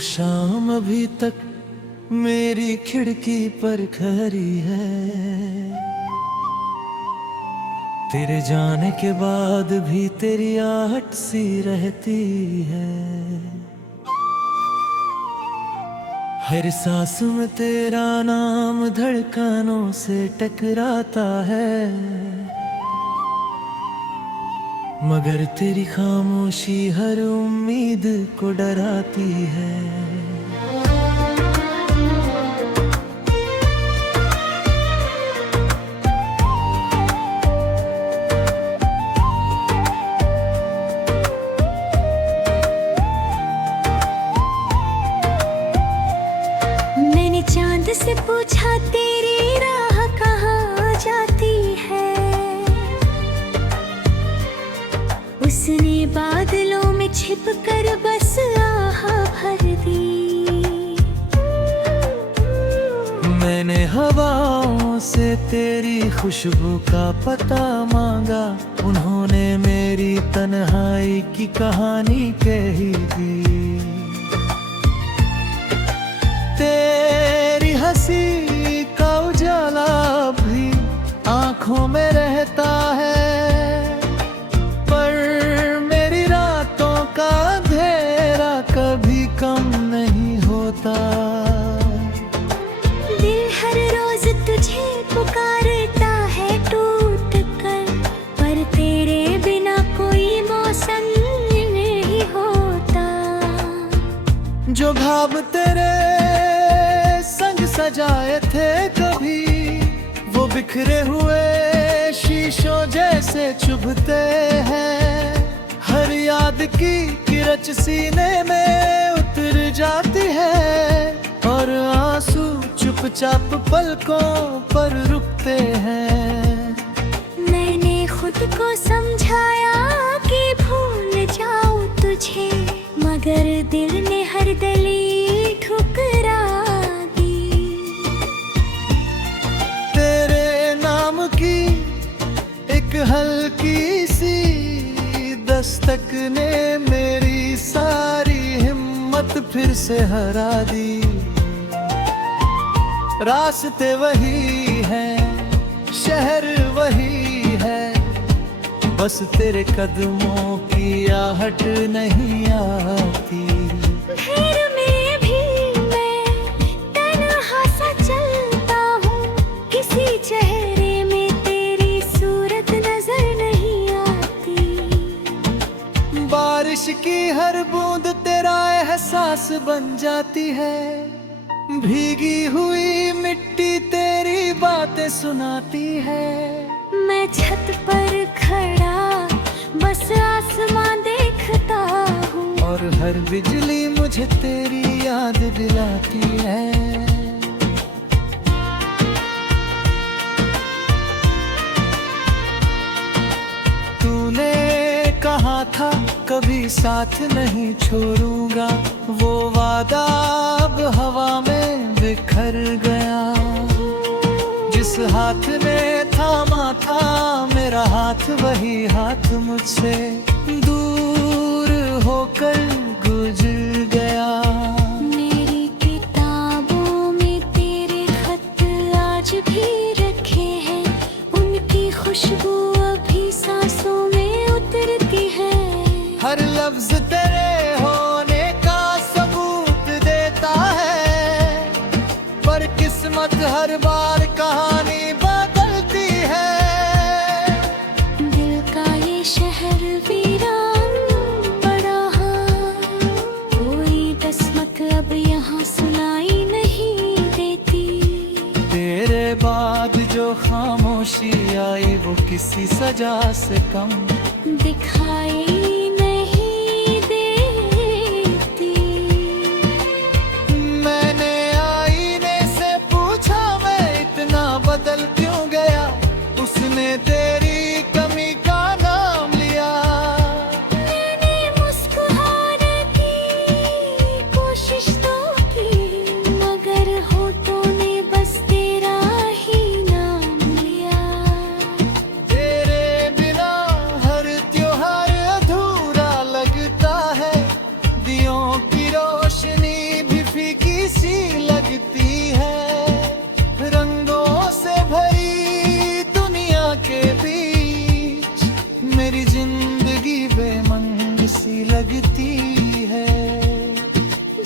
शाम अभी तक मेरी खिड़की पर खड़ी है। तेरे जाने के बाद भी तेरी आहट सी रहती है। हर सांस में तेरा नाम धड़कनों से टकराता है, मगर तेरी खामोशी हर उम्मीद को डराती है। मैंने चांद से पूछा तेरी राह कहाँ जाती है, उसने बादलों में छिप कर बस आह भर दी। मैंने हवाओं से तेरी खुशबू का पता मांगा, उन्होंने मेरी तन्हाई की कहानी कही दी। तेरी हंसी का उजाला भी आंखों में रहता है, कभी कम नहीं होता। दिल हर रोज तुझे पुकारता है टूट कर, पर तेरे बिना कोई मौसम नहीं होता। जो ख्वाब तेरे संग सजाए थे कभी, वो बिखरे हुए शीशों जैसे चुभते हैं। हर याद की किरच सीने में उतर जाती है, और आंसू चुपचाप पलकों पर रुकते हैं। मैंने खुद को समझाया कि भूल जाऊं तुझे, मगर दिल ने हर दलील ठुकरा दी। तेरे नाम की एक हल्की सी दस्तक ने मेरी सारी हिम्मत फिर से हरा दी। रास्ते वही हैं, शहर वही है, बस तेरे कदमों की आहट नहीं आती। फिर में भी मैं तन्हा सा चलता हूँ, किसी चेहरे में तेरी सूरत नजर नहीं आती। बारिश की हर बूंद तेरा एहसास बन जाती है, भीगी हुई मिट्टी तेरी बातें सुनाती है। मैं छत पर खड़ा बस आसमां देखता हूँ, और हर बिजली मुझे तेरी याद दिलाती है। तूने कहा था कभी साथ नहीं छोड़ूंगा, वो वादा अब हवा में बिखर गया। जिस हाथ ने थामा था मेरा हाथ, वही हाथ मुझसे दूर होकर गुजर गया। मेरी किताबों में तेरे खत आज भी रखे हैं, उनकी खुशबू अभी सांसों में उतरती है। हर लफ्ज तेरे होने का सबूत देता है, पर किस्मत हर बार कहानी बदलती है। दिल का ये शहर वीरान पड़ा है, कोई दस्तक अब यहाँ सुनाई नहीं देती। तेरे बाद जो खामोशी आई वो किसी सजा से कम दिखाई नहीं देती। मैंने आईने से पूछा मैं इतना बदल क्यों गया, उसने तेरी कमी का नाम लिया। मैंने मुस्कुराने की कोशिश तो की, मगर होठों ने बस तेरा ही नाम लिया। तेरे बिना हर त्योहार अधूरा सी लगती है। रंगों से भरी दुनिया के बीच मेरी जिंदगी बेमंग सी लगती है।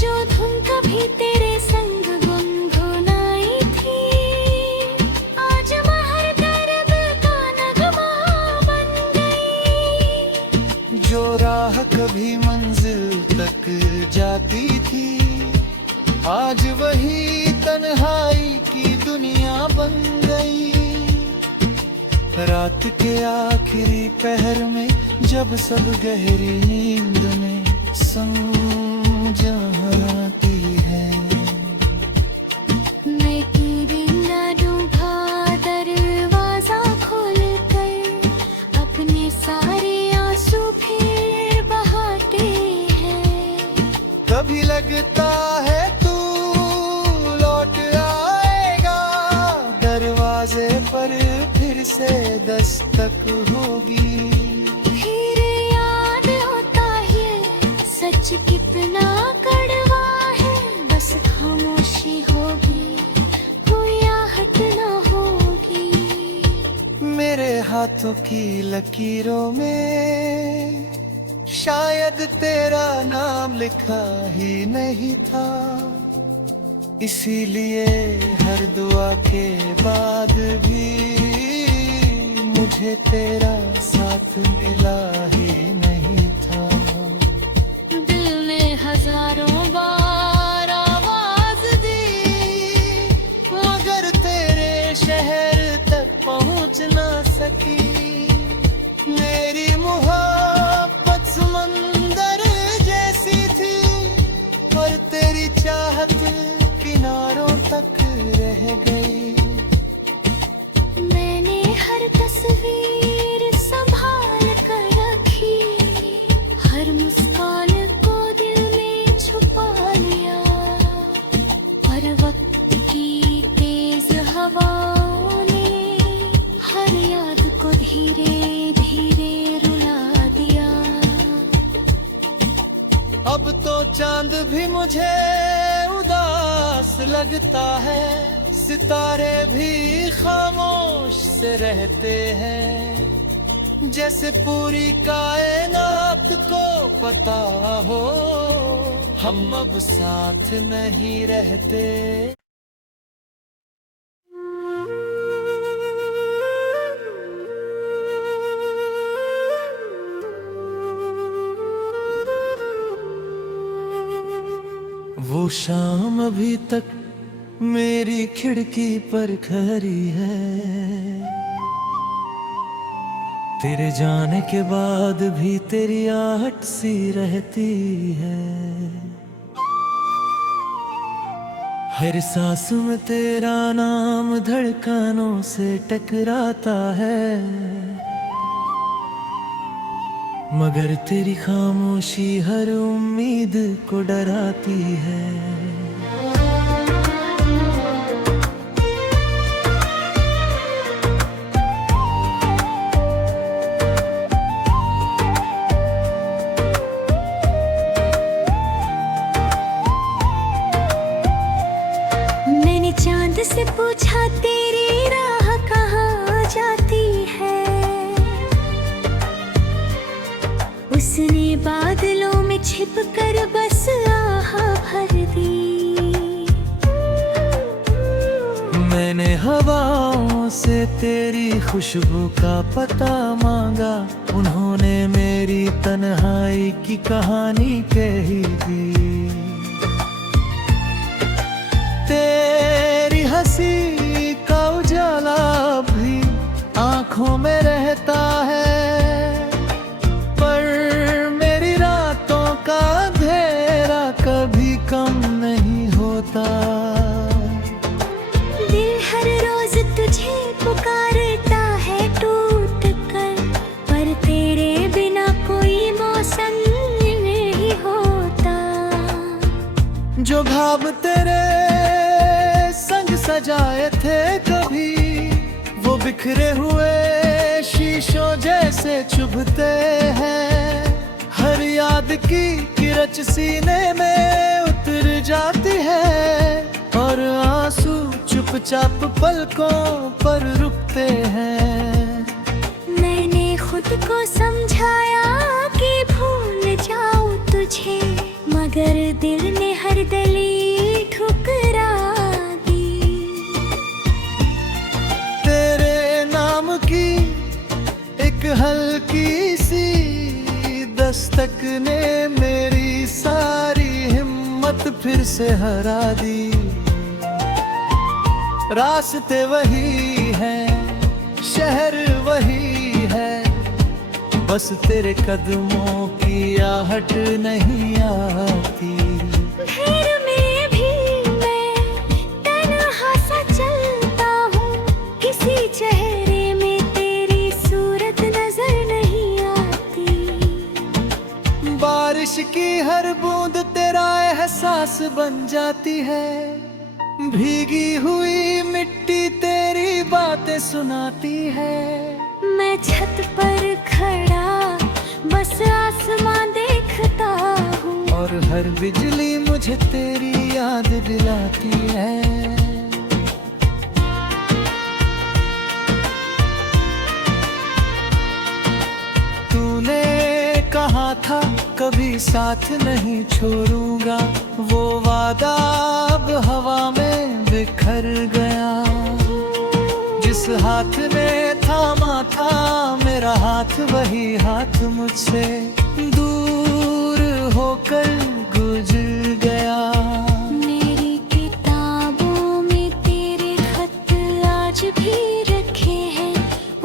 जो धुन कभी तेरे संग गुनगुनाई थी, आज महर दर्द का नगमा बन गई। जो राह कभी मंजिल तक जाती थी, आज वही तन्हाई की दुनिया बन गई। रात के आखिरी पहर में जब सब गहरी नींद में सो जाती है, मैं तेरे ना ढूंढा दरवाजा खोल कर, अपने सारे आंसू फिर बहाते हैं। कभी लगता है तू लौट आएगा, दरवाजे पर फिर से दस्तक होगी। फिर याद होता है सच कितना कड़वा है, बस खामोशी होगी, कोई आहट ना होगी। मेरे हाथों की लकीरों में शायद तेरा नाम लिखा ही नहीं था, इसीलिए हर दुआ के बाद भी मुझे तेरा साथ मिला ही नहीं था। दिल ने हजारों बार आवाज दी, मगर तेरे शहर तक पहुंच ना सकी। मेरी मोहब्बत समंदर जैसी थी, और तेरी चाहत किनारों तक रह गई। मैंने हर तस्वीर संभाल कर रखी, हर मुस्कान को दिल में छुपा लिया, और वक्त की तेज हवाओं ने हर याद को धीरे धीरे रुला दिया। अब तो चांद भी मुझे उदास लगता है, सितारे भी खामोश से रहते हैं, जैसे पूरी कायनात को पता हो हम अब साथ नहीं रहते। वो शाम अभी तक मेरी खिड़की पर खड़ी है, तेरे जाने के बाद भी तेरी आहट सी रहती है। हर सांस में तेरा नाम धड़कनों से टकराता है, मगर तेरी खामोशी हर उम्मीद को डराती है। मैंने चांद से पूछा तेरी राह कहाँ जाती है, उसने बादलों में छिप कर बस आह भर दी। मैंने हवाओं से तेरी खुशबू का पता मांगा, उन्होंने मेरी तन्हाई की कहानी कही दी। तेरी हंसी का उजाला भी आंखों में रहता है, पर मेरी रातों का अंधेरा कभी कम नहीं होता। दिल हर रोज तुझे पुकारता है टूट कर, पर तेरे बिना कोई मौसम नहीं होता। जो भाव तेरे संग सजाए थे कभी, वो बिखरे हुए शीशों जैसे चुभते हैं। हर याद की किरच सीने में उतर जाती है और आंसू चुपचाप पलकों पर रुकते हैं। मैंने खुद को समझाया कि भूल जाऊं तुझे, मगर दिल ने हर दलील ठुकरा दी। तेरे नाम की एक हल्की सी दस्तक ने मेरी सारी हिम्मत फिर से हरा दी। रास्ते वही हैं, शहर वही है, बस तेरे कदमों की आहट नहीं आती। भीड़ में भी मैं तन्हा सा चलता हूँ, किसी चेहरे में तेरी सूरत नजर नहीं आती। बारिश की हर बूंद तेरा एहसास बन जाती है, भीगी हुई मिट्टी तेरी बातें सुनाती है। मैं छत पर खड़ा बस आसमां देखता हूँ, और हर बिजली मुझे तेरी याद दिलाती है। तूने कहा था कभी साथ नहीं छोड़ूंगा, वो वादा अब हवा में बिखर गया। जिस हाथ ने थामा था मेरा हाथ, वही हाथ मुझसे दूर होकर गुजर गया। मेरी किताबों में तेरे खत आज भी रखे हैं,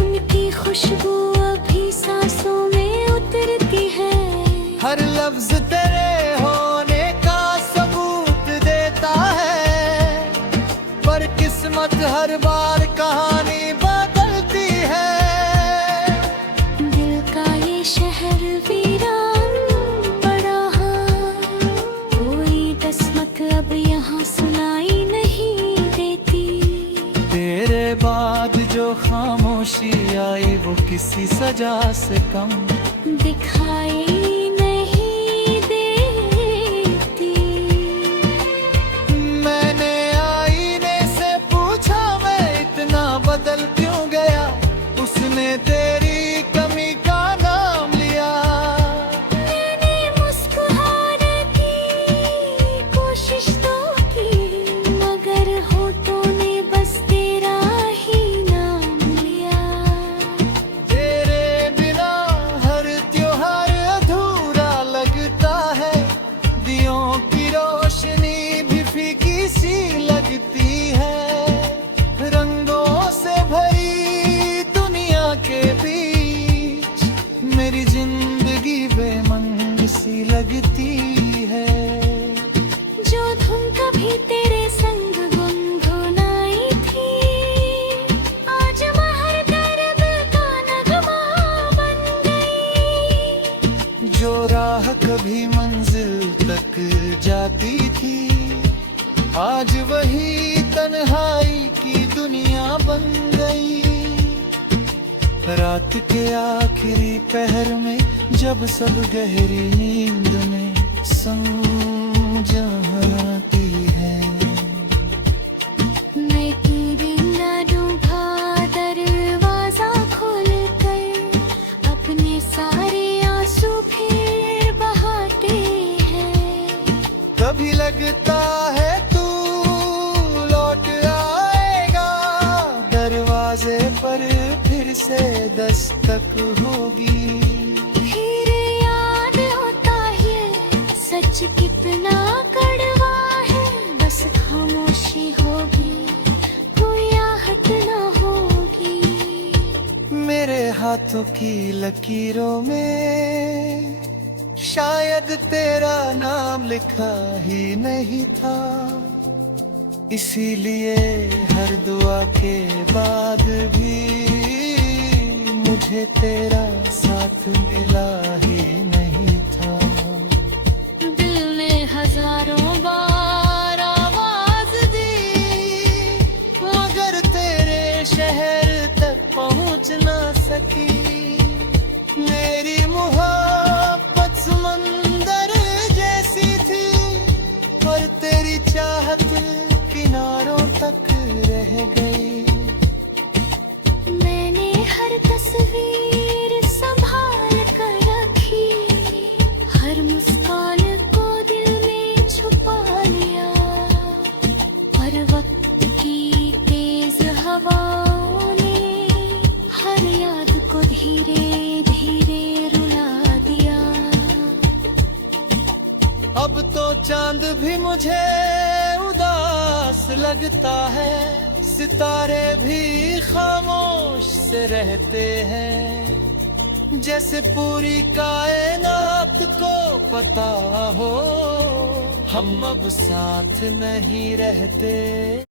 उनकी खुशबू अभी सांसों में उतरती है। हर लफ्ज तेरे होने का सबूत देता है, पर किस्मत हर बार कहानी बदलती है। दिल का ये शहर वीरान पड़ा है, कोई किस्मत अब यहाँ सुनाई नहीं देती। तेरे बाद जो खामोशी आई वो किसी सजा से कम दिखाई नहीं देती। मैंने आईने से पूछा मैं इतना बदल क्यों गया, उसने तेरी कमी का नाम लिया। मैंने मुस्कुराने की कोशिश तो की, मगर होठों ने बस तेरा ही नाम लिया। तेरे बिना हर त्योहार अधूरा लगता है, दियों की रोशनी भी फीकी सी लगती है। रंगों से भरी दुनिया के बीच मेरी जिंदगी बेमंग सी लगती है। जो धुन कभी तेरे संग गुनगुनाई थी, आज महर दर्द का नगमा बन गई। जो राह कभी मंजिल तक जाती थी, आज वही तन्हाई की दुनिया बन गई। रात के आखिरी पहर में जब सब गहरी नींद में सो जाती है, मैं तेरे न डूबा दरवाजा खोल कर, अपने सारे आंसू फिर बहाते हैं। कभी लगता है तू लौट आएगा, दरवाजे पर फिर से दस्तक होगी। फिर याद होता है सच कितना कड़वा है, बस खामोशी होगी, कोई आहट ना होगी। मेरे हाथों की लकीरों में शायद तेरा नाम लिखा ही नहीं था, इसीलिए हर दुआ के बाद भी मुझे तेरा साथ मिला ही नहीं था। दिल ने हजारों बार आवाज दी, मगर तेरे शहर तक पहुंच ना सकी। मेरी मोहब्बत समंदर जैसी थी, पर हर वक्त की तेज हवाओं ने हर याद को धीरे धीरे रुला दिया। अब तो चांद भी मुझे उदास लगता है, सितारे भी खामोश से रहते हैं, जैसे पूरी कायनात को पता हो हम अब साथ नहीं रहते।